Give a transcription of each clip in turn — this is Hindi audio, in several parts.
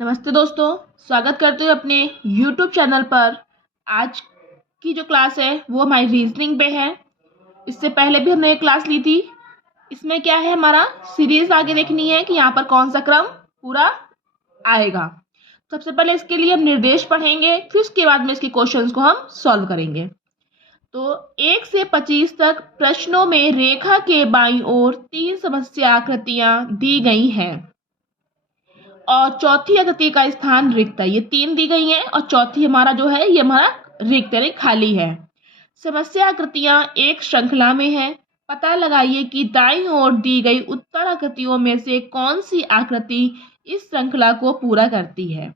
नमस्ते दोस्तों, स्वागत करते हुए अपने YouTube चैनल पर। आज की जो क्लास है वो हमारी रीजनिंग पे है। इससे पहले भी हमने एक क्लास ली थी। इसमें क्या है, हमारा सीरीज आगे देखनी है कि यहाँ पर कौन सा क्रम पूरा आएगा। सबसे पहले इसके लिए हम निर्देश पढ़ेंगे, फिर उसके बाद में इसके क्वेश्चंस को हम सॉल्व करेंगे। तो 1 से 25 तक प्रश्नों में रेखा के बाईं ओर 3 समस्या आकृतियां दी गई हैं और चौथी आकृति का स्थान रिक्त है। ये 3 दी गई हैं और चौथी हमारा जो है ये हमारा रिक्त यानी खाली है। समस्या आकृतियां एक श्रृंखला में है। पता लगाइए कि दाईं ओर दी गई उत्तर आकृतियों में से कौन सी आकृति इस श्रृंखला को पूरा करती है।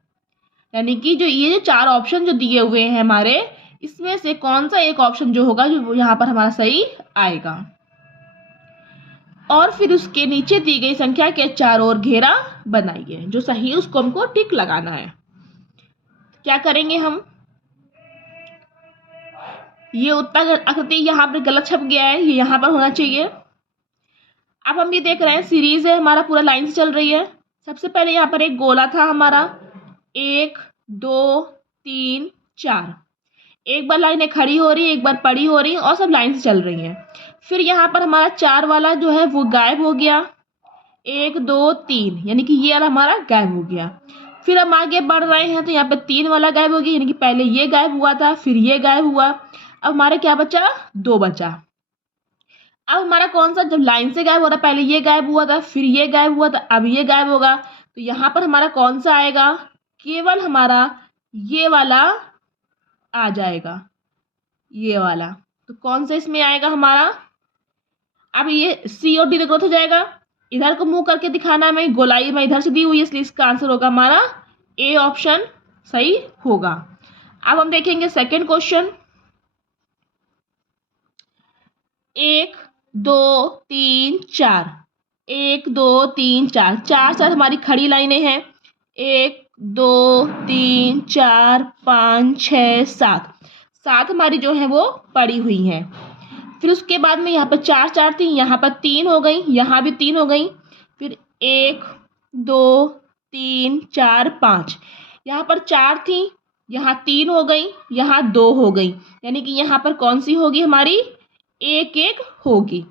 यानी कि जो ये 4 ऑप्शन जो दिए हुए हैं हमारे, इसमें से कौन सा एक ऑप्शन जो होगा जो यहाँ पर हमारा सही आएगा। और फिर उसके नीचे दी गई संख्या के चारों ओर घेरा बनाइए। जो सही है उसको हमको टिक लगाना है। क्या करेंगे हम, ये उत्तर आकृति यहाँ पर गलत छप गया है, ये यहाँ पर होना चाहिए। अब हम ये देख रहे हैं सीरीज है हमारा, पूरा लाइन से चल रही है। सबसे पहले यहाँ पर एक गोला था हमारा, 1 2 3 4। एक बार लाइनें खड़ी हो रही है, एक बार पड़ी हो रही है और सब लाइन से चल रही हैं। फिर यहाँ पर हमारा 4 वाला जो है वो गायब हो गया, 1 2 3, यानी कि ये वाला हमारा गायब हो गया। फिर हम आगे बढ़ रहे हैं तो यहाँ पे 3 वाला गायब हो गया, यानी कि पहले ये गायब हुआ था, फिर ये गायब हुआ। अब हमारा क्या बचा, 2 बचा। अब हमारा कौन सा, जब लाइन से गायब हो रहा, पहले ये गायब हुआ था, फिर ये गायब हुआ था, अब ये गायब होगा। तो यहाँ पर हमारा कौन सा आएगा, केवल हमारा ये वाला आ जाएगा, ये वाला। तो कौन सा इसमें आएगा हमारा, अब ये सी और डी तो गलत हो जाएगा। इधर को मुंह करके दिखाना में, गोलाई में इधर से दी हुई है, इसलिए इसका आंसर होगा हमारा ए ऑप्शन सही होगा। अब हम देखेंगे सेकंड क्वेश्चन। 1 2 3 4, 1 2 3 4, 4 साथ हमारी खड़ी लाइनें हैं। 1 2 3 4 5 6 7, 7 हमारी जो है वो पड़ी हुई हैं। फिर उसके बाद में यहाँ पर 4 4 थी, यहाँ पर 3 हो गई, यहाँ भी 3 हो गई। फिर 1 2 3 4 5, यहाँ पर 4 थी, यहाँ 3 हो गई, यहाँ 2 हो गई, यानी कि यहाँ पर कौन सी होगी हमारी, 1 1 होगी।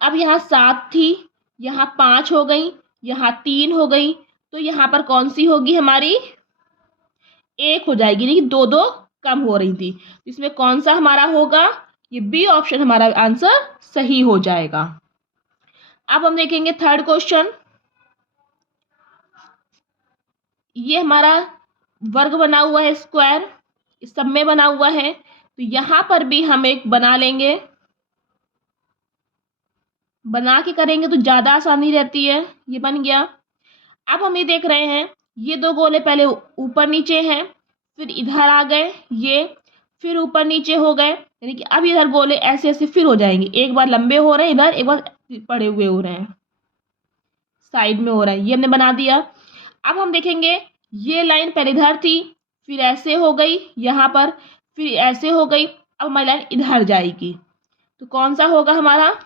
अब यहाँ 7 थी, यहाँ 5 हो गई, यहाँ 3 हो गई, तो यहाँ पर कौन सी होगी हमारी, 1 हो जाएगी, यानी कि 2 2 कम हो रही थी। इसमें कौन सा हमारा होगा, ये बी ऑप्शन हमारा आंसर सही हो जाएगा। अब हम देखेंगे थर्ड क्वेश्चन। ये हमारा वर्ग बना हुआ है, स्क्वायर इस सब में बना हुआ है, तो यहां पर भी हम एक बना लेंगे। बना के करेंगे तो ज्यादा आसानी रहती है। ये बन गया। अब हम ये देख रहे हैं, ये 2 गोले पहले ऊपर नीचे हैं, फिर इधर आ गए ये, फिर ऊपर नीचे हो गए, यानी कि अब इधर गोले ऐसे ऐसे फिर हो जाएंगे। एक बार लंबे हो रहे हैं इधर, एक बार पड़े हुए हो रहे हैं, साइड में हो रहा है। ये हमने बना दिया। अब हम देखेंगे, ये लाइन पहले इधर थी, फिर ऐसे हो गई यहाँ पर, फिर ऐसे हो गई, अब हमारी लाइन इधर जाएगी। तो कौन सा होगा हमारा,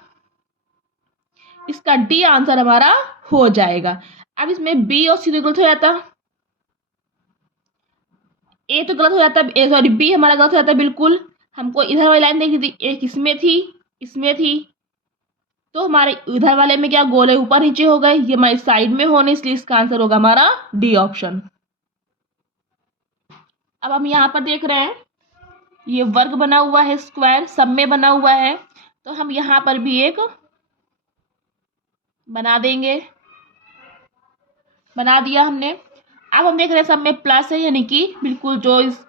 इसका डी आंसर हमारा हो जाएगा। अब इसमें बी और सी तो गलत हो जाता, ए तो गलत हो जाता, सॉरी बी हमारा गलत हो जाता बिल्कुल। हमको इधर वाली लाइन देखनी थी, एक इसमें थी, इसमें थी, तो हमारे इधर वाले में क्या गोले ऊपर नीचे हो गए, ये हमारी साइड में होने, इसलिए इसका आंसर होगा हमारा डी ऑप्शन। अब हम यहाँ पर देख रहे हैं, ये वर्ग बना हुआ है, स्क्वायर सब में बना हुआ है, तो हम यहाँ पर भी एक बना देंगे। बना दिया हमने। अब हम देख रहे हैं सब में प्लस है, यानी कि बिल्कुल जो इस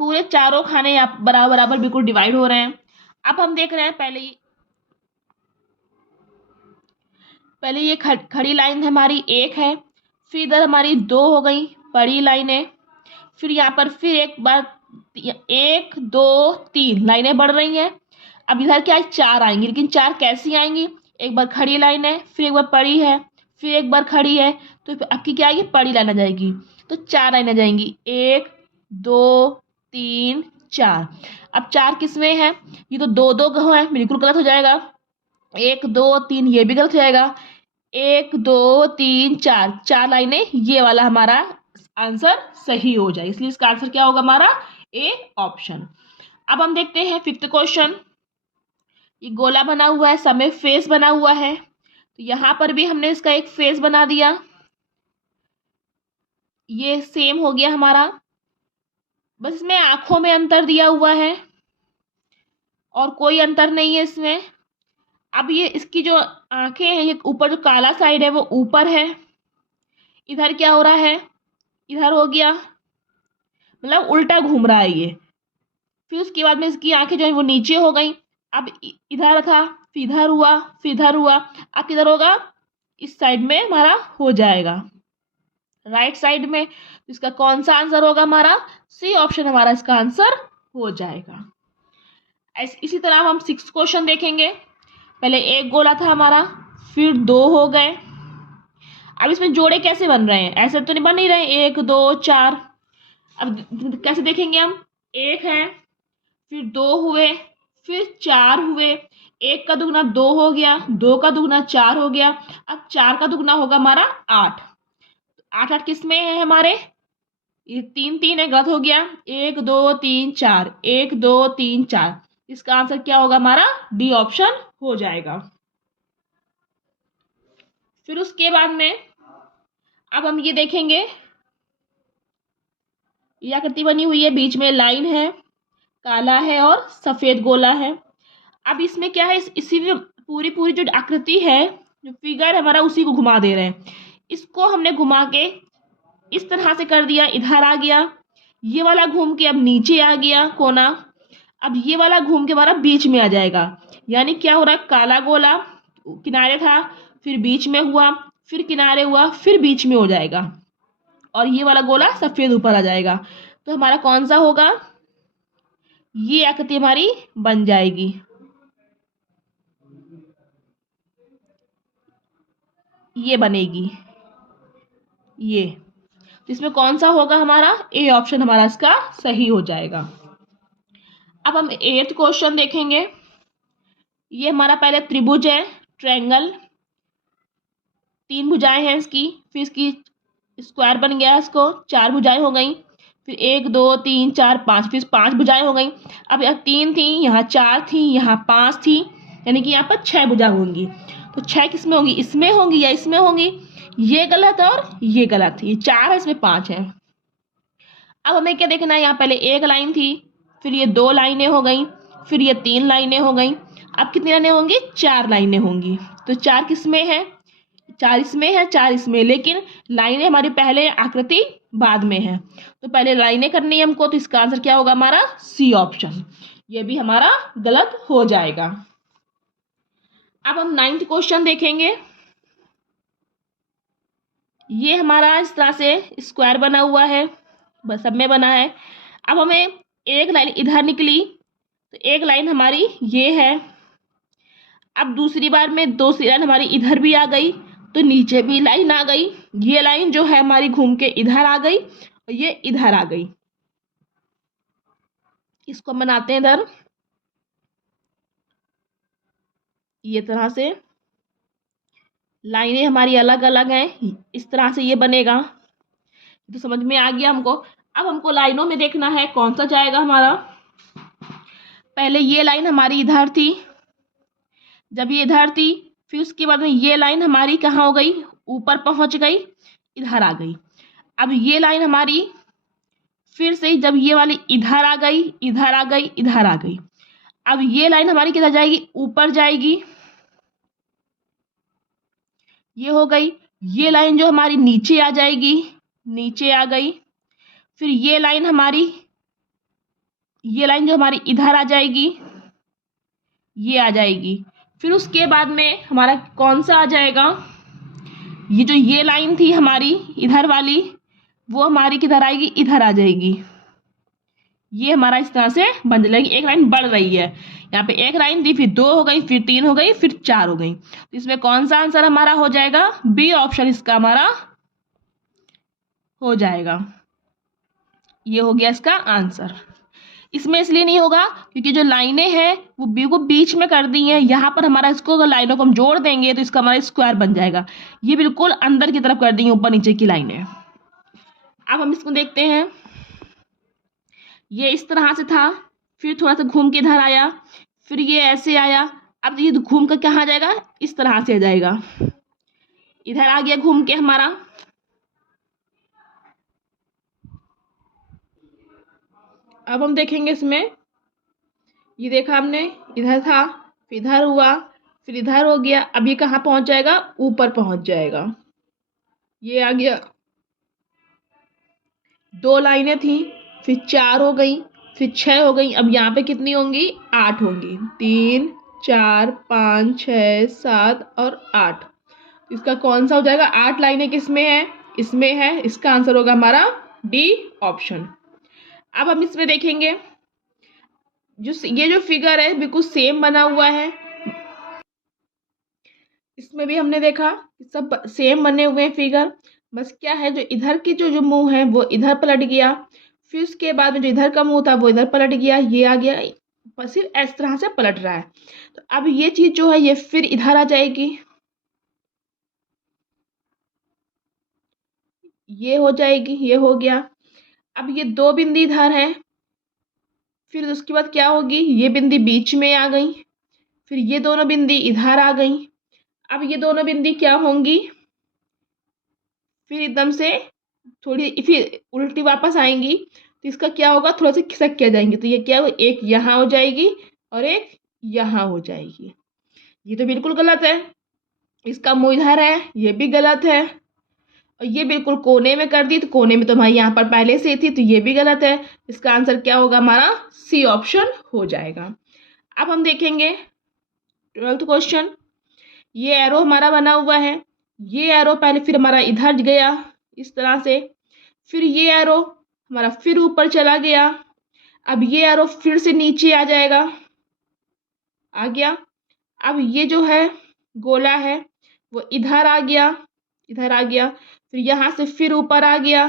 पूरे चारों खाने बराबर बराबर बिल्कुल डिवाइड हो रहे हैं। अब हम देख रहे हैं, पहले ये खड़ी लाइन हमारी 1 है, फिर इधर हमारी 2 हो गई बड़ी लाइनें, फिर यहाँ पर फिर एक बार 1 2 3 लाइनें बढ़ रही हैं। अब इधर क्या है, 4 आएंगी, लेकिन 4 कैसी आएंगी, एक बार खड़ी लाइन है, फिर एक बार पड़ी है, फिर एक बार खड़ी है, तो आपकी क्या आएगी, पड़ी लाइन आ जाएगी। तो 4 लाइनें जाएंगी, 1 2 3 4। अब 4 किसमें है, ये तो 2 2 है, बिल्कुल गलत हो जाएगा। 1 2 3 ये भी गलत हो जाएगा। 1 2 3 4, 4 लाइनें, ये वाला हमारा आंसर सही हो जाए, इसलिए इसका आंसर क्या होगा हमारा ए ऑप्शन। अब हम देखते हैं फिफ्थ क्वेश्चन। ये गोला बना हुआ है, सब में फेस बना हुआ है, तो यहाँ पर भी हमने इसका एक फेस बना दिया, ये सेम हो गया हमारा, बस इसमें आंखों में अंतर दिया हुआ है और कोई अंतर नहीं है इसमें। अब ये इसकी जो आंखें हैं, ये ऊपर जो काला साइड है वो ऊपर है, इधर क्या हो रहा है, इधर हो गया, मतलब उल्टा घूम रहा है ये। फिर उसके बाद में इसकी आंखें जो है वो नीचे हो गई, अब इधर था, फिर इधर हुआ, फिर इधर हुआ, अब किधर होगा, इस साइड में हमारा हो जाएगा, राइट साइड में। तो इसका कौन सा आंसर होगा हमारा, सी ऑप्शन हमारा इसका आंसर हो जाएगा। इसी तरह हम सिक्स क्वेश्चन देखेंगे। पहले एक गोला था हमारा, फिर 2 हो गए। अब इसमें जोड़े कैसे बन रहे हैं, ऐसे तो नहीं बन ही रहे, 1 2 4। अब कैसे देखेंगे हम, 1 है, फिर 2 हुए, फिर 4 हुए, 1 का दुगना 2 हो गया, 2 का दुगना 4 हो गया, अब 4 का दुगना होगा हमारा 8। 8 8 किस में है हमारे, ये 3 3 है, गलत हो गया, 1 2 3 4, 1 2 3 4, इसका आंसर क्या होगा हमारा, डी ऑप्शन हो जाएगा। फिर उसके बाद में अब हम ये देखेंगे, ये आकृति बनी हुई है, बीच में लाइन है, काला है और सफेद गोला है। अब इसमें क्या है, इसी में पूरी पूरी जो आकृति है, जो फिगर है हमारा, उसी को घुमा दे रहे हैं। इसको हमने घुमा के इस तरह से कर दिया, इधर आ गया, ये वाला घूम के अब नीचे आ गया कोना, अब ये वाला घूम के हमारा बीच में आ जाएगा। यानी क्या हो रहा है, काला गोला किनारे था, फिर बीच में हुआ, फिर किनारे हुआ, फिर बीच में हो जाएगा, और ये वाला गोला सफेद ऊपर आ जाएगा। तो हमारा कौन सा होगा, ये आकृति हमारी बन जाएगी, ये बनेगी ये। तो इसमें कौन सा होगा हमारा, ए ऑप्शन हमारा इसका सही हो जाएगा। अब हम 8th क्वेश्चन देखेंगे। ये हमारा पहले त्रिभुज है, ट्रायंगल, 3 भुजाएं हैं इसकी, फिर इसकी स्क्वायर बन गया, इसको 4 भुजाएं हो गई, फिर 1 2 3 4 5, फिर 5 भुजाएं हो गई। अब यहाँ 3 थी, यहाँ 4 थी, यहाँ 5 थी, यानी कि यहाँ पर 6 भुजा होंगी। तो 6 किस में होंगी, इसमें होंगी या इसमें होंगी, ये गलत और ये गलत, ये 4 है, इसमें 5 है। अब हमें क्या देखना है, यहाँ पहले एक लाइन थी, फिर ये 2 लाइनें हो गई, फिर ये 3 लाइनें हो गई, अब कितनी लाइनें होंगी, 4 लाइनें होंगी। तो 4 किस में है, 4 इसमें है, 4 इसमें, लेकिन लाइनें हमारी पहले, आकृति बाद में है। तो पहले लाइनें करनी है हमको, तो इसका आंसर क्या होगा हमारा, सी ऑप्शन। ये भी हमारा गलत हो जाएगा। अब हम 9th क्वेश्चन देखेंगे। ये हमारा इस तरह से स्क्वायर बना हुआ है, बस सब में बना है। अब हमें एक लाइन इधर निकली, तो एक लाइन हमारी ये है, अब दूसरी बार में दूसरी लाइन हमारी इधर भी आ गई, तो नीचे भी लाइन आ गई, ये लाइन जो है हमारी घूम के इधर आ गई और ये इधर आ गई। इसको बनाते हैं इधर, ये तरह से लाइनें हमारी अलग अलग हैं, इस तरह से ये बनेगा, तो समझ में आ गया हमको। अब हमको लाइनों में देखना है कौन सा जाएगा हमारा। पहले ये लाइन हमारी इधर थी, जब ये इधर थी, फिर उसके बाद में ये लाइन हमारी कहाँ हो गई, ऊपर पहुंच गई, इधर आ गई। अब ये लाइन हमारी फिर से, जब ये वाली इधर आ गई, इधर आ गई, इधर आ गई, अब ये लाइन हमारी किधर जाएगी, ऊपर जाएगी, ये हो गई। ये लाइन जो हमारी नीचे आ जाएगी, नीचे आ गई, फिर ये लाइन जो हमारी इधर आ जाएगी, ये आ जाएगी। फिर उसके बाद में हमारा कौन सा आ जाएगा, ये जो ये लाइन थी हमारी इधर वाली, वो हमारी किधर आएगी, इधर आ जाएगी। ये हमारा इस तरह से बन जाएगी, एक लाइन बढ़ रही है, यहाँ पे एक लाइन थी, फिर 2 हो गई, फिर 3 हो गई, फिर 4 हो गई। तो इसमें कौन सा आंसर हमारा हो जाएगा, बी ऑप्शन इसका हमारा हो जाएगा। ये हो गया इसका आंसर। इसमें इसलिए नहीं होगा क्योंकि जो लाइनें हैं वो बिल्कुल बीच में कर दी हैं। यहाँ पर हमारा इसको अगर लाइनों को हम जोड़ देंगे तो इसका हमारा स्क्वायर बन जाएगा। ये बिल्कुल अंदर की तरफ कर दी हैं, ऊपर नीचे की लाइनें। अब हम इसको देखते हैं। ये इस तरह से था, फिर थोड़ा सा घूम के इधर आया, फिर ये ऐसे आया। अब ये घूम कर कहाँ जाएगा, इस तरह से आ जाएगा, इधर आ गया घूम के हमारा। अब हम देखेंगे इसमें, ये देखा हमने, इधर था, फिर इधर हुआ, फिर इधर हो गया। अब ये कहाँ पहुंच जाएगा, ऊपर पहुंच जाएगा। ये आ गया, 2 लाइनें थी, फिर 4 हो गई, फिर 6 हो गई। अब यहाँ पे कितनी होंगी, 8 होंगी। 3 4 5 6 7 और 8। इसका कौन सा हो जाएगा, 8 लाइनें किस में है, इसमें है। इसका आंसर होगा हमारा डी ऑप्शन। अब हम इसमें देखेंगे, ये जो फिगर है बिल्कुल सेम बना हुआ है। इसमें भी हमने देखा सब सेम बने हुए हैं फिगर। बस क्या है, जो इधर की जो मुंह है वो इधर पलट गया, फिर उसके बाद में जो इधर का मुंह था वो इधर पलट गया, ये आ गया, बस सिर्फ इस तरह से पलट रहा है। तो अब ये चीज जो है ये फिर इधर आ जाएगी, ये हो जाएगी, ये हो गया। अब ये 2 बिंदी इधर है, फिर उसके बाद क्या होगी, ये बिंदी बीच में आ गई, फिर ये दोनों बिंदी इधर आ गई। अब ये दोनों बिंदी क्या होंगी, फिर एकदम से थोड़ी फिर उल्टी वापस आएंगी, तो इसका क्या होगा, थोड़ा सा खिसक के आ जाएंगे। तो ये क्या होगा, एक यहाँ हो जाएगी और एक यहाँ हो जाएगी। ये तो बिल्कुल गलत है। इसका मुंह इधर है, ये भी गलत है। और ये बिल्कुल कोने में कर दी, तो कोने में तो हमारी यहाँ पर पहले से थी, तो ये भी गलत है। इसका आंसर क्या होगा, हमारा सी ऑप्शन हो जाएगा। अब हम देखेंगे 12th क्वेश्चन। ये एरो हमारा बना हुआ है, ये एरो पहले फिर हमारा इधर गया इस तरह से, फिर ये एरो हमारा फिर ऊपर चला गया। अब ये एरो फिर से नीचे आ जाएगा, आ गया। अब ये जो है गोला है वो इधर आ गया, इधर आ गया, फिर यहाँ से फिर ऊपर आ गया।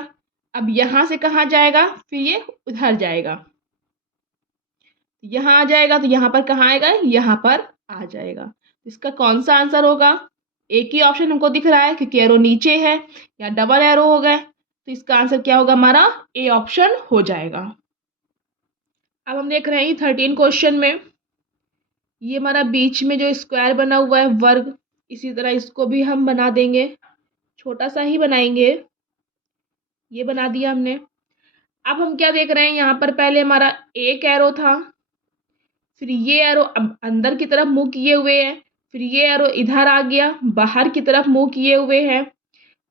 अब यहाँ से कहाँ जाएगा, फिर ये उधर जाएगा, यहाँ आ जाएगा। तो यहाँ पर कहाँ आएगा, यहाँ पर आ जाएगा। इसका कौन सा आंसर होगा, एक ही ऑप्शन हमको दिख रहा है क्योंकि एरो नीचे है, या डबल एरो हो गए, तो इसका आंसर क्या होगा, हमारा ए ऑप्शन हो जाएगा। अब हम देख रहे हैं 13 क्वेश्चन में, ये हमारा बीच में जो स्क्वायर बना हुआ है वर्ग, इसी तरह इसको भी हम बना देंगे, छोटा सा ही बनाएंगे। ये बना दिया हमने। अब हम क्या देख रहे हैं, यहाँ पर पहले हमारा एक एरो था, फिर ये एरो अंदर की तरफ मुंह किए हुए है, फिर ये एरो इधर आ गया, बाहर की तरफ मुंह किए हुए है,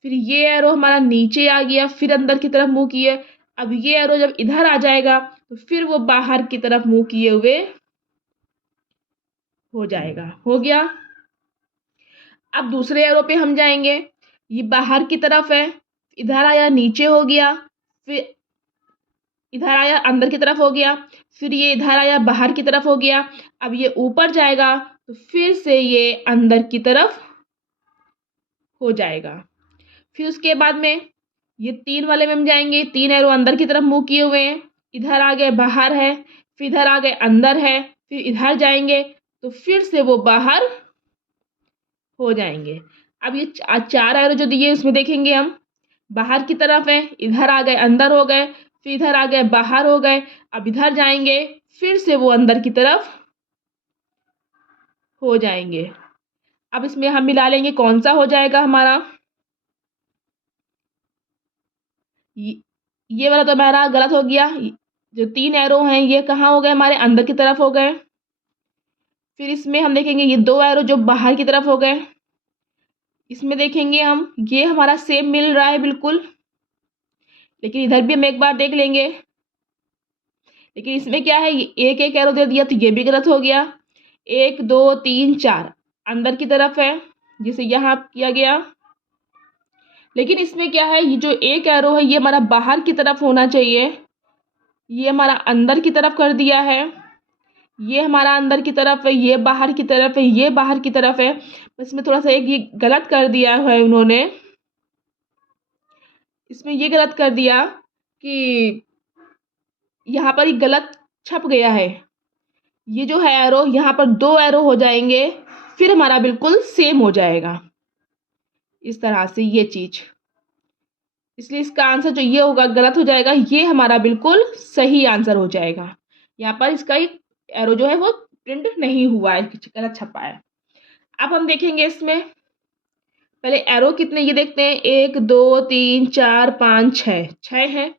फिर ये एरो हमारा नीचे आ गया, फिर अंदर की तरफ मुंह किए। अब ये एरो जब इधर आ जाएगा तो फिर वो बाहर की तरफ मुंह किए हुए हो जाएगा, हो गया। अब दूसरे एरो पे हम जाएंगे, ये बाहर की तरफ है, इधर आया नीचे हो गया, फिर इधर आया अंदर की तरफ हो गया, फिर ये इधर आया बाहर की तरफ हो गया। अब ये ऊपर जाएगा तो फिर से ये अंदर की तरफ हो जाएगा। फिर उसके बाद में ये 3 वाले में हम जाएंगे, 3 एरो अंदर की तरफ मुंह किए हुए हैं, इधर आ गए बाहर है, फिर इधर आ गए अंदर है, फिर इधर जाएंगे तो फिर से वो बाहर हो जाएंगे। अब ये 4 एरो जो दिए उसमें देखेंगे हम, बाहर की तरफ है, इधर आ गए अंदर हो गए, फिर इधर आ गए बाहर हो गए। अब इधर जाएंगे फिर से वो अंदर की तरफ हो जाएंगे। अब इसमें हम मिला लेंगे कौन सा हो जाएगा हमारा, ये वाला तो हमारा गलत हो गया। जो 3 एरो हैं ये कहाँ हो गए, हमारे अंदर की तरफ हो गए। फिर इसमें हम देखेंगे ये 2 एरो जो बाहर की तरफ हो गए। इसमें देखेंगे हम, ये हमारा सेम मिल रहा है बिल्कुल, लेकिन इधर भी हम एक बार देख लेंगे। लेकिन इसमें क्या है, एक एक एरो दे दिया तो ये भी गलत हो गया। 1 2 3 4 अंदर की तरफ है, जिसे यहाँ किया गया। लेकिन इसमें क्या है, ये जो एक एरो है ये हमारा बाहर की तरफ होना चाहिए, ये हमारा अंदर की तरफ कर दिया है। ये हमारा अंदर की तरफ है, ये बाहर की तरफ है, ये बाहर की तरफ है। इसमें थोड़ा सा एक ये गलत कर दिया है उन्होंने, इसमें ये गलत कर दिया कि यहाँ पर ये गलत छप गया है, ये जो है एरो, यहाँ पर 2 एरो हो जाएंगे, फिर हमारा बिल्कुल सेम हो जाएगा इस तरह से ये चीज। इसलिए इसका आंसर जो ये होगा गलत हो जाएगा, ये हमारा बिल्कुल सही आंसर हो जाएगा। यहाँ पर इसका एक एरो जो है वो प्रिंट नहीं हुआ है, गलत छपा है। अब हम देखेंगे इसमें पहले एरो कितने ये देखते हैं, 1 2 3 4 5 6, 6 है।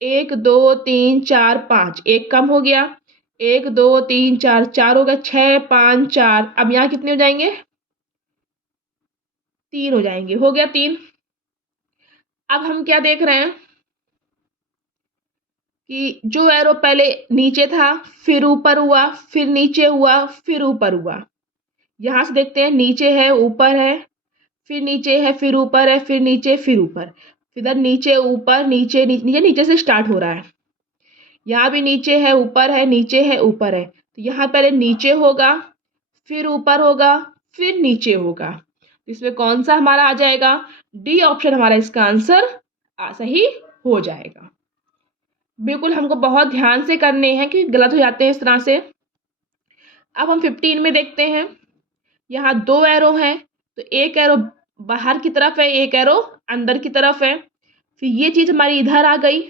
1 2 3 4 5, एक कम हो गया। 1 2 3 4, 4 हो गया। 6 5 4, अब यहाँ कितने हो जाएंगे, 3 हो जाएंगे, हो गया 3। अब हम क्या देख रहे हैं कि जो एरो पहले नीचे था, फिर ऊपर हुआ, फिर नीचे हुआ, फिर ऊपर हुआ। यहाँ से देखते हैं, नीचे है, ऊपर है, फिर नीचे है, फिर ऊपर है, फिर नीचे, फिर ऊपर। इधर नीचे ऊपर, नीचे नीचे, नीचे से स्टार्ट हो रहा है। यहाँ भी नीचे है, ऊपर है, नीचे है, ऊपर है। तो यहाँ पहले नीचे होगा, फिर ऊपर होगा, फिर नीचे होगा। इसमें कौन सा हमारा आ जाएगा, डी ऑप्शन हमारा इसका आंसर सही हो जाएगा। बिल्कुल हमको बहुत ध्यान से करने हैं कि गलत हो जाते हैं इस तरह से। अब हम 15 में देखते हैं, यहाँ 2 एरो हैं, तो एक एरो बाहर की तरफ है, एक एरो अंदर की तरफ है। फिर ये चीज हमारी इधर आ गई,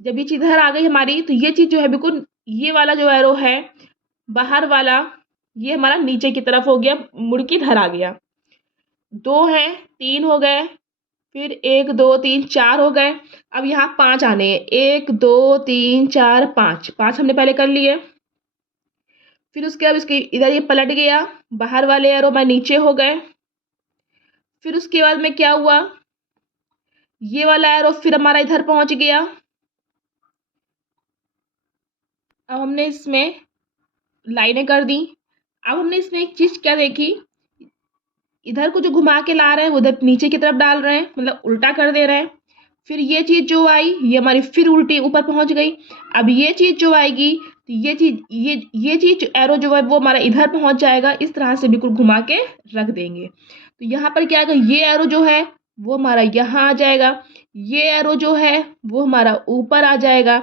जब ये चीज इधर आ गई हमारी, तो ये चीज जो है बिल्कुल ये वाला जो एरो है बाहर वाला, ये हमारा नीचे की तरफ हो गया, मुड़ के इधर आ गया। 2 है, 3 हो गए, फिर 1 2 3 4 हो गए। अब यहाँ 5 आने हैं, 1 2 3 4 5, 5 हमने पहले कर लिए। फिर उसके बाद इसके इधर ये पलट गया, बाहर वाले एरो में नीचे हो गए। फिर उसके बाद में क्या हुआ, ये वाला एरो फिर हमारा इधर पहुंच गया। अब हमने इसमें लाइनें कर दी। अब हमने इसमें एक चीज क्या देखी, इधर को जो घुमा के ला रहे हैं उधर नीचे की तरफ डाल रहे हैं, मतलब उल्टा कर दे रहे हैं। फिर ये चीज जो आई ये हमारी फिर उल्टी ऊपर पहुंच गई। अब ये चीज जो आएगी, तो ये चीज ये चीज एरो जो है वो हमारा इधर पहुंच जाएगा, इस तरह से बिल्कुल घुमा के रख देंगे। तो यहाँ पर क्या आएगा, ये एरो जो है वो हमारा यहाँ आ जाएगा, ये एरो जो है वो हमारा ऊपर आ जाएगा,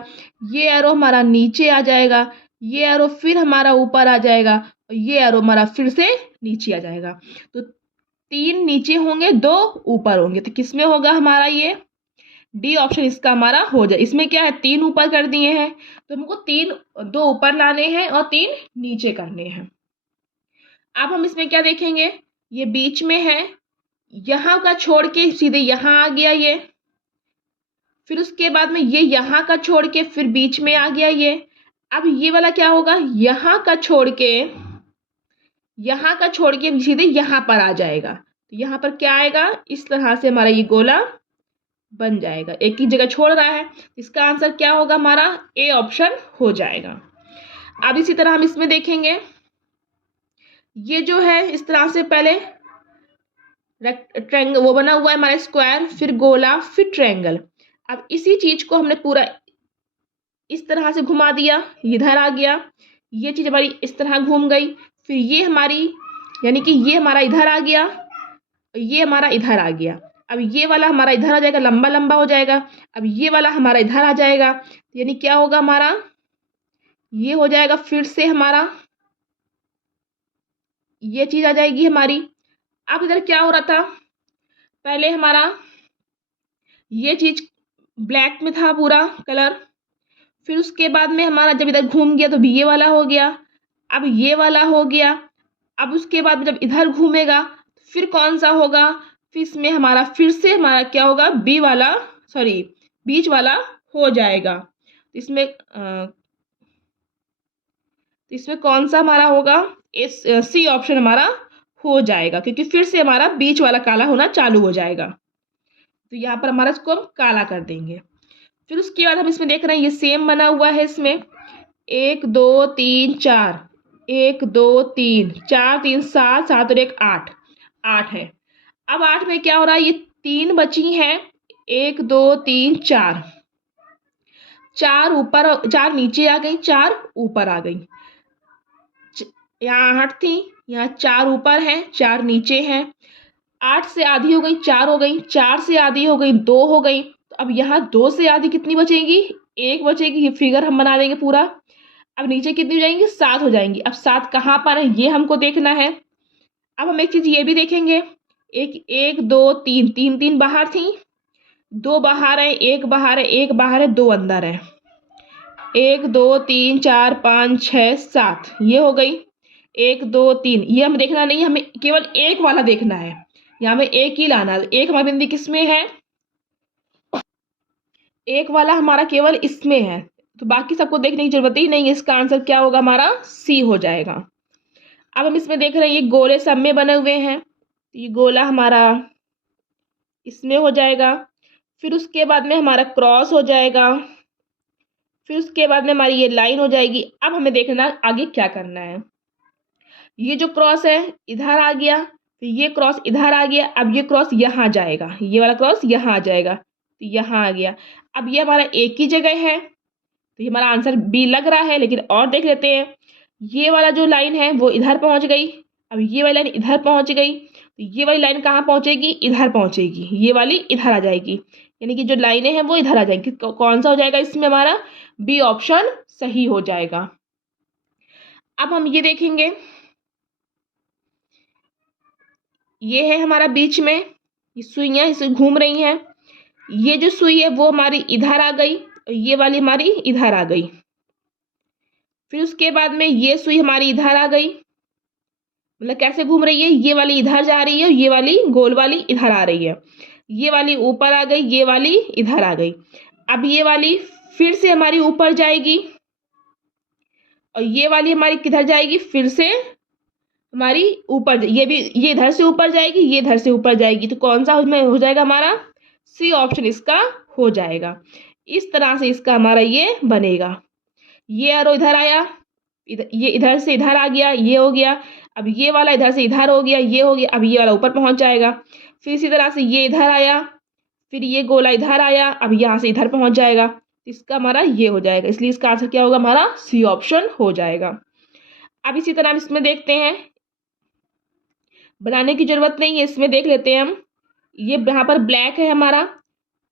ये एरो हमारा नीचे आ जाएगा, ये एरो फिर हमारा ऊपर आ जाएगा, और ये एरो हमारा फिर से नीचे आ जाएगा। तो 3 नीचे होंगे, 2 ऊपर होंगे, तो किसमें होगा हमारा ये डी ऑप्शन इसका हमारा हो जाए। इसमें क्या है, 3 ऊपर कर दिए हैं, तो हमको 2 ऊपर लाने हैं और 3 नीचे करने हैं। अब हम इसमें क्या देखेंगे, ये बीच में है, यहाँ का छोड़ के सीधे यहाँ आ गया ये। फिर उसके बाद में ये यहाँ का छोड़ के फिर बीच में आ गया ये। अब ये वाला क्या होगा, यहाँ का छोड़ के सीधे यहाँ पर आ जाएगा। तो यहाँ पर क्या आएगा, इस तरह से हमारा ये गोला बन जाएगा, एक ही जगह छोड़ रहा है। इसका आंसर क्या होगा हमारा, ए ऑप्शन हो जाएगा। अब इसी तरह हम इसमें देखेंगे, ये जो है इस तरह से पहले ट्रायंगल वो बना हुआ है हमारा स्क्वायर, फिर गोला, फिर ट्रायंगल। अब इसी चीज को हमने पूरा इस तरह से घुमा दिया, इधर आ गया, ये चीज हमारी इस तरह घूम गई। फिर ये हमारी यानी कि ये हमारा इधर आ गया, ये हमारा इधर आ गया। अब ये वाला हमारा इधर आ जाएगा, लंबा लंबा हो जाएगा। अब ये वाला हमारा इधर आ जाएगा, यानी क्या होगा हमारा, ये हो जाएगा फिर से हमारा, ये चीज आ जाएगी हमारी। अब इधर क्या हो रहा था, पहले हमारा ये चीज ब्लैक में था पूरा कलर, फिर उसके बाद में हमारा जब इधर घूम गया तो भी ये वाला हो गया, अब ये वाला हो गया। अब उसके बाद में जब इधर घूमेगा फिर कौन सा होगा, फिर इसमें हमारा फिर से हमारा क्या होगा, बी वाला सॉरी बीच वाला हो जाएगा। इसमें कौन सा हमारा होगा, सी ऑप्शन हमारा हो जाएगा, क्योंकि फिर से हमारा बीच वाला काला होना चालू हो जाएगा। तो यहाँ पर हमारा इसको हम काला कर देंगे। फिर उसके बाद हम इसमें देख रहे हैं ये सेम बना हुआ है, इसमें 1 2 3 4, 1 2 3 4 3 7 7 और 1 8, 8 है। अब 8 में क्या हो रहा है, ये 3 बची हैं, 1 2 3 4, 4 ऊपर 4 नीचे आ गई, 4 ऊपर आ गई। यहाँ 8 थी, यहाँ 4 ऊपर है, 4 नीचे हैं। 8 से आधी हो गई, 4 हो गई, 4 से आधी हो गई, 2 हो गई। तो अब यहाँ 2 से आधी कितनी बचेगी, 1 बचेगी, ये फिगर हम बना देंगे पूरा। अब नीचे कितनी हो जाएंगी, 7 हो जाएंगी। अब 7 कहाँ पर है ये हमको देखना है। अब हम एक चीज ये भी देखेंगे, एक 1 2 3, 3 बाहर थी, 2 बाहर है, 1 बाहर है, 1 बाहर है, 2 अंदर है। 1 2 3 4 5 6 7 ये हो गई। 1 2 3 ये हमें देखना नहीं, हमें केवल एक वाला देखना है, यहाँ में एक ही लाना है। एक हमारी बिंदी किस में है, एक वाला हमारा केवल इसमें है, तो बाकी सबको देखने की जरूरत ही नहीं है। इसका आंसर क्या होगा, हमारा सी हो जाएगा। अब हम इसमें देख रहे हैं ये गोले सब में बने हुए हैं, तो ये गोला हमारा इसमें हो जाएगा। फिर उसके बाद में हमारा क्रॉस हो जाएगा, फिर उसके बाद में हमारी ये लाइन हो जाएगी। अब हमें देखना आगे क्या करना है। ये जो क्रॉस है इधर आ गया, फिर ये क्रॉस इधर आ गया, अब ये क्रॉस यहाँ जाएगा, ये वाला क्रॉस यहाँ आ जाएगा, तो यहाँ आ गया। अब ये हमारा एक ही जगह है, तो ये हमारा आंसर बी लग रहा है। लेकिन और देख लेते हैं, ये वाला जो लाइन है वो इधर पहुंच गई, अब ये वाली लाइन इधर पहुंच गई, तो ये वाली लाइन कहाँ पहुंचेगी, इधर पहुंचेगी, ये वाली इधर आ जाएगी, यानी कि जो लाइनें हैं वो इधर आ जाएंगी। कौन सा हो जाएगा इसमें, हमारा बी ऑप्शन सही हो जाएगा। अब हम ये देखेंगे, ये है हमारा बीच में ये सुइयां इसे घूम रही हैं, ये जो सुई है वो हमारी इधर आ गई, और ये वाली हमारी इधर आ गई। फिर उसके बाद में ये सुई हमारी इधर आ गई, मतलब कैसे घूम रही है, ये वाली इधर जा रही है, ये वाली गोल वाली इधर आ रही है, ये वाली ऊपर आ गई, ये वाली इधर आ गई। अब ये वाली फिर से हमारी ऊपर जाएगी, और ये वाली हमारी किधर जाएगी, फिर से हमारी ऊपर, ये भी ये इधर से ऊपर जाएगी, ये इधर से ऊपर जाएगी। तो कौन सा उसमें हो जाएगा, हमारा सी ऑप्शन इसका हो जाएगा। इस तरह से इसका हमारा ये बनेगा। ये एरो इधर आया, ये इधर से इधर आ गया, ये हो गया। अब ये वाला इधर से इधर हो गया, ये हो गया। अब ये वाला ऊपर पहुंच जाएगा। फिर इसी तरह से ये इधर आया, फिर ये गोला इधर आया, अब यहाँ से इधर पहुंच जाएगा। इसका हमारा ये हो जाएगा, इसलिए इसका आंसर क्या होगा, हमारा सी ऑप्शन हो जाएगा। अब इसी तरह इसमें देखते हैं, बनाने की जरूरत नहीं है, इसमें देख लेते हैं हम। ये यहाँ पर ब्लैक है हमारा,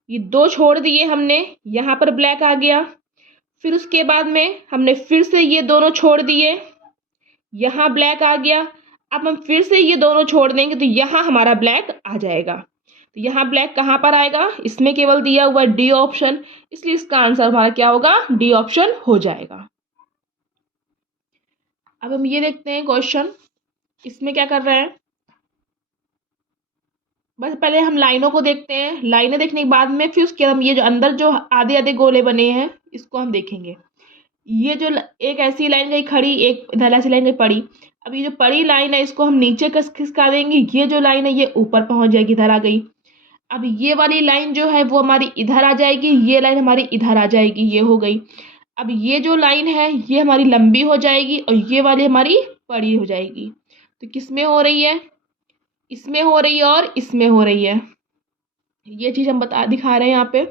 ये 2 छोड़ दिए हमने, यहाँ पर ब्लैक आ गया। फिर उसके बाद में हमने फिर से ये दोनों छोड़ दिए, यहाँ ब्लैक आ गया। अब हम फिर से ये दोनों छोड़ देंगे, तो यहाँ हमारा ब्लैक आ जाएगा। तो यहाँ ब्लैक कहाँ पर आएगा, इसमें केवल दिया हुआ डी ऑप्शन, इसलिए इसका आंसर हमारा क्या होगा, डी ऑप्शन हो जाएगा। अब हम ये देखते हैं क्वेश्चन, इसमें क्या कर रहे हैं। बस पहले हम लाइनों को देखते हैं, लाइनें देखने के बाद में फिर उसके हम ये जो अंदर जो आधे आधे गोले बने हैं इसको हम देखेंगे। ये जो एक ऐसी लाइन गई खड़ी, एक इधर ऐसी लाइन गई पड़ी। अब ये जो पड़ी लाइन है इसको हम नीचे खिसका देंगे, ये जो लाइन है ये ऊपर पहुंच जाएगी, इधर आ गई। अब ये वाली लाइन जो है वो हमारी इधर आ जाएगी, ये लाइन हमारी इधर आ जाएगी, ये हो गई। अब ये जो लाइन है ये हमारी लंबी हो जाएगी, और ये वाली हमारी पड़ी हो जाएगी। तो किस में हो रही है, इसमें हो रही है और इसमें हो रही है। ये चीज हम दिखा रहे हैं यहाँ पे।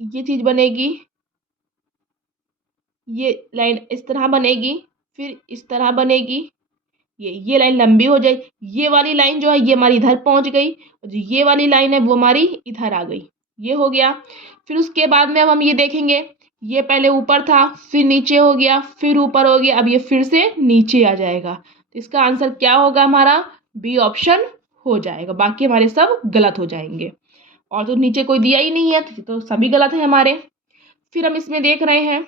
ये चीज बनेगी, ये लाइन इस तरह बनेगी, फिर इस तरह बनेगी, ये लाइन लंबी हो जाए। ये वाली लाइन जो है ये हमारी इधर पहुंच गई, और जो ये वाली लाइन है वो हमारी इधर आ गई, ये हो गया। फिर उसके बाद में अब हम ये देखेंगे, ये पहले ऊपर था, फिर नीचे हो गया, फिर ऊपर हो गया, अब ये फिर से नीचे आ जाएगा। तो इसका आंसर क्या होगा, हमारा बी ऑप्शन हो जाएगा। बाकी हमारे सब गलत हो जाएंगे, और तो नीचे कोई दिया ही नहीं है तो सभी गलत है हमारे। फिर हम इसमें देख रहे हैं,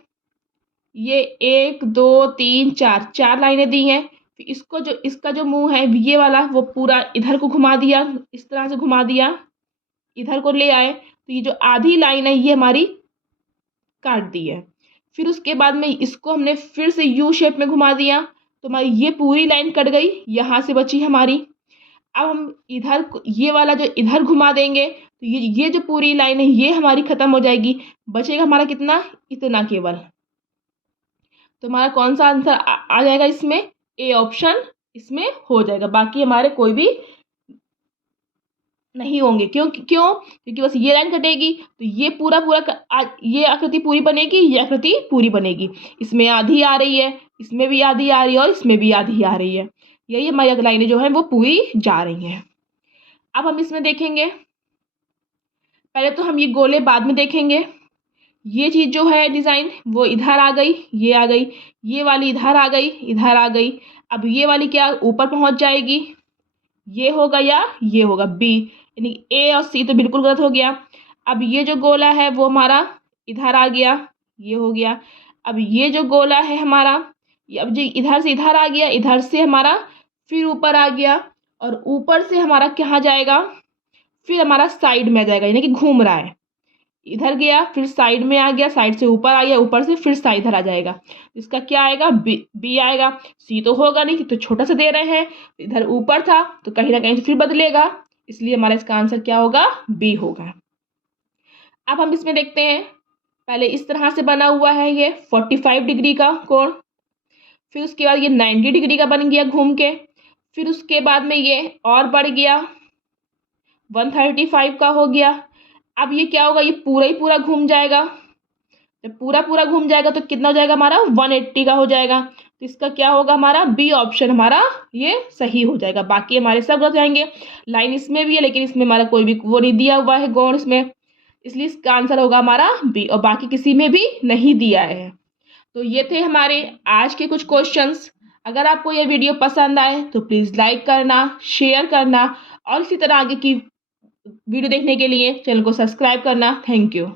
ये 1 2 3 4 4 लाइनें दी हैं। फिर इसको जो इसका जो मुंह है ये वाला वो पूरा इधर को घुमा दिया, इस तरह से घुमा दिया, इधर को ले आए, तो ये जो आधी लाइन है ये हमारी काट दी है। फिर उसके बाद में इसको हमने फिर से यू शेप में घुमा दिया, तो हमारी ये पूरी लाइन कट गई, यहाँ से बची हमारी। अब हम इधर ये वाला जो इधर घुमा देंगे, तो ये जो पूरी लाइन है ये हमारी खत्म हो जाएगी, बचेगा हमारा कितना, इतना केवल। तो हमारा कौन सा आंसर आ जाएगा इसमें, ए ऑप्शन इसमें हो जाएगा। बाकी हमारे कोई भी नहीं होंगे, क्योंकि बस ये लाइन कटेगी तो ये पूरा ये आकृति पूरी बनेगी, ये आकृति पूरी बनेगी। इसमें आधी आ रही है, इसमें भी आधी आ रही है, और इसमें भी आधी आ रही है, यही हमारी लाइनें जो है वो पूरी जा रही हैं। अब हम इसमें देखेंगे, पहले तो हम ये गोले बाद में देखेंगे। ये चीज़ जो है डिज़ाइन वो इधर आ गई, ये आ गई, ये वाली इधर आ गई, इधर आ गई। अब ये वाली क्या ऊपर पहुंच जाएगी, ये होगा या ये होगा बी, यानी ए और सी तो बिल्कुल गलत हो गया। अब ये जो गोला है वो हमारा इधर आ गया, ये हो गया। अब ये जो गोला है हमारा, अब जो इधर से इधर आ गया, इधर से हमारा फिर ऊपर आ गया, और ऊपर से हमारा कहाँ जाएगा, फिर हमारा साइड में आ जाएगा, यानी कि घूम रहा है, इधर गया फिर साइड में आ गया, साइड से ऊपर आ गया, ऊपर से फिर साइड इधर आ जाएगा। इसका क्या आएगा, बी, बी आएगा। सी तो होगा नहीं, तो छोटा सा दे रहे हैं, इधर ऊपर था तो कहीं ना कहीं से फिर बदलेगा, इसलिए हमारा इसका आंसर क्या होगा, बी होगा। अब हम इसमें देखते हैं, पहले इस तरह से बना हुआ है ये 45 डिग्री का कोण, फिर उसके बाद ये 90 डिग्री का बन गया घूम के, फिर उसके बाद में ये और बढ़ गया 135 का हो गया। अब ये क्या होगा, ये पूरा ही पूरा घूम जाएगा, जब पूरा पूरा घूम जाएगा तो कितना हो जाएगा हमारा, 180 का हो जाएगा। तो इसका क्या होगा, हमारा बी ऑप्शन हमारा ये सही हो जाएगा, बाकी हमारे सब गलत जाएंगे। लाइन इसमें भी है लेकिन इसमें हमारा कोई भी वो नहीं दिया हुआ है गौण इसमें, इसलिए इसका आंसर होगा हमारा बी, और बाकी किसी में भी नहीं दिया है। तो ये थे हमारे आज के कुछ क्वेश्चंस। अगर आपको ये वीडियो पसंद आए तो प्लीज़ लाइक करना, शेयर करना, और इसी तरह आगे की वीडियो देखने के लिए चैनल को सब्सक्राइब करना। Thank you.